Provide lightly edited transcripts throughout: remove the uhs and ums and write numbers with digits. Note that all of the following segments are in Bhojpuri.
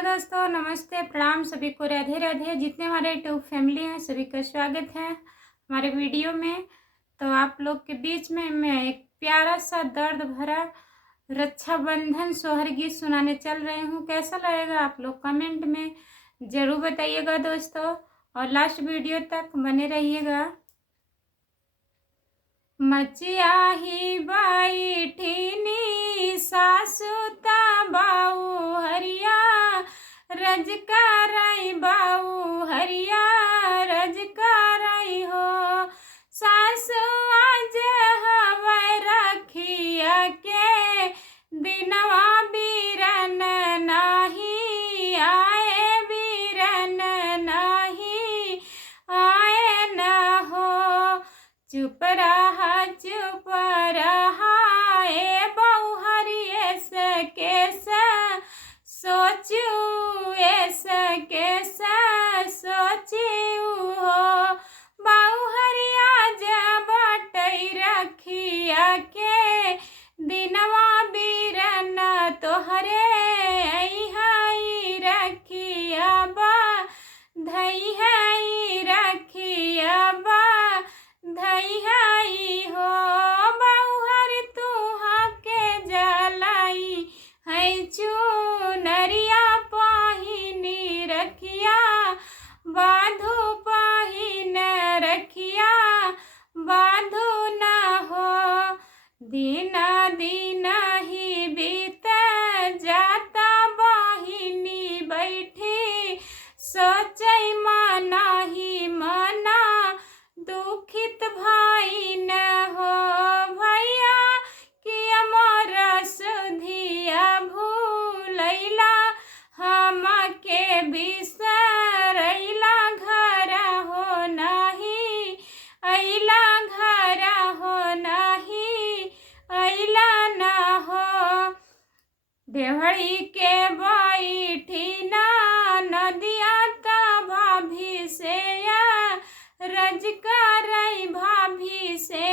हेलो दोस्तों, नमस्ते, प्रणाम सभी को, राधे राधे। जितने हमारे यूट्यूब फैमिली हैं सभी का स्वागत है हमारे वीडियो में। तो आप लोग के बीच में मैं एक प्यारा सा दर्द भरा रक्षाबंधन सोहर गीत सुनाने चल रही हूँ। कैसा लगेगा आप लोग कमेंट में ज़रूर बताइएगा दोस्तों, और लास्ट वीडियो तक बने रहिएगा। मचिया ही बाई ठीनी सासुता बाऊ हरिया रजकाराई बाऊ हरिया रजकाराई हो। सासु आज हवै रखिया के दिनवा बीरन नाही आए, बीरन नाही आए न हो। चुप रहा ए बहु हरि ऐसा कैसा सोचू, ऐसा कैसा सोचू हो। बहु हरि आज बटई रखिया के दिनवा बीरन तोहरे आई रखिया बा धई है रखिया बा धई है हो। बहुहर तुहा के जलाई है चुनरिया पहिनी रखिया बाधु पहिन रखिया बाधु न हो। दिन दिन ही बीत जाता बहिनी बैठी सोचई मना ही मना दुखित भाई न हो। भैया कि अमर सुधिया भूलैला हम के बिसरैला घर हो नहीं अइला घर हो नहीं अइला न हो। देवड़ी के बैठी ना नदिया ता भाभी से रज करई भाभी से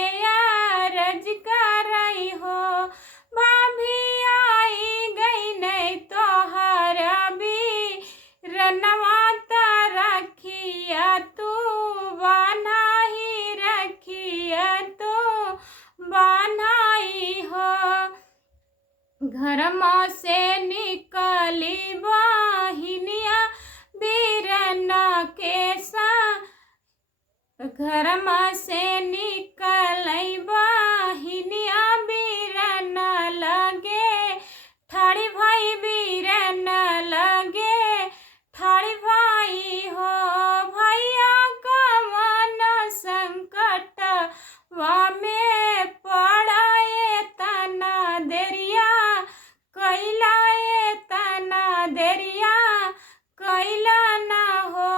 रज करई हो। भाभी आई गई नहीं तोहर भी रनवाता रखिया तू बनाई रखिया तू बनाई हो। घर में से निकली बहिनिया बीरन केसा घर में से निकलई बहिनिया बीरन लगे ठाड़ी भाई बीरन लगे ठाड़ी भाई हो। भैया कवन संकट वा में पड़ाए तना देरिया कैलाए तना देरिया कैला न हो।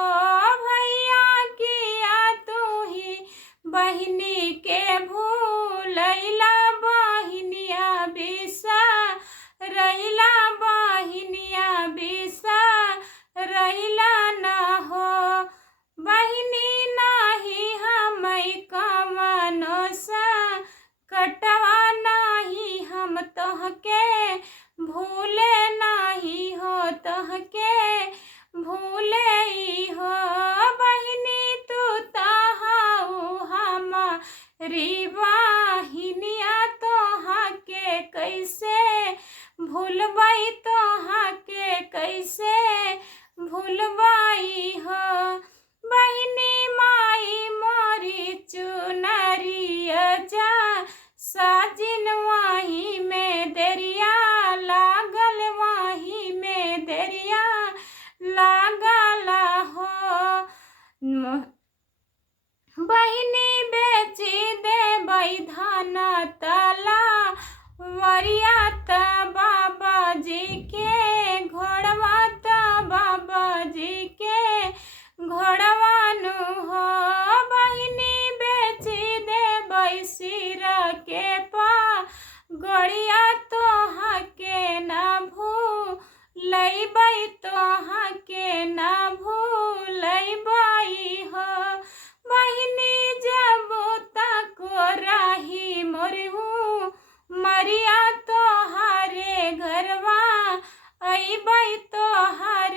भैया किया तू ही बहिनी के भूलैला बहिनिया बिसा रैला बहिनिया बिसा रैला न हो। बहिनी नाही हमई कवनो सा कटवा नाही हम तोहके भूले नाही हो तोहके भूले हो। बहिनी तू तहाऊ हमारी बहिनिया तोहा के कैसे भूलबई तोहा के कैसे भूलबई हो। बहिनी माई मोरी चुनरिया जा साजिन वही में देरिया लागल वही में देरिया लागल हो। बहिनी बेची देबई धन तला वरिया त बाबा जी के घोड़वा त बाबा जी के घोड़वानु हो। बहिनी बेची देबई सिर के पा गड़िया तोहा के न भूलैबई तोहा के न भूलैबई हो। बहिनी जब तक रही मोरहू मरिया तोहारे घरवा अइबई तोहार